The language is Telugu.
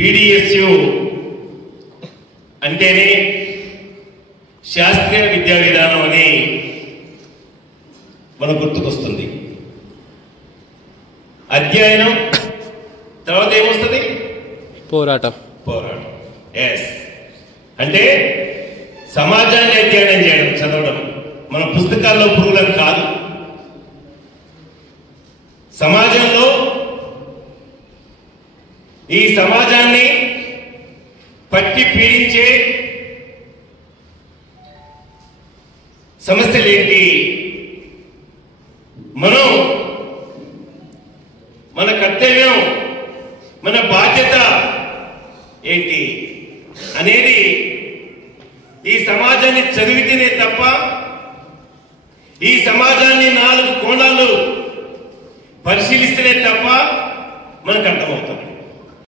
పీడిఎస్యు అంటేనే శాస్త్రీయ విద్యా విధానం అని మన గుర్తుకొస్తుంది. అధ్యయనం తర్వాత ఏమొస్తుంది? పోరాటం. ఎస్, అంటే సమాజాన్ని అధ్యయనం చేయడం, చదవడం. మన పుస్తకాల్లో పురుగులం కాదు. సమాజంలో ఈ సమాజాన్ని పట్టి పీడించే సమస్యలేంటి, మనం మన కర్తవ్యం, మన బాధ్యత ఏంటి అనేది ఈ సమాజాన్ని చదివితేనే తప్ప, ఈ సమాజాన్ని 4 కోణాలు పరిశీలిస్తేనే తప్ప మనకు అర్థమవుతుంది.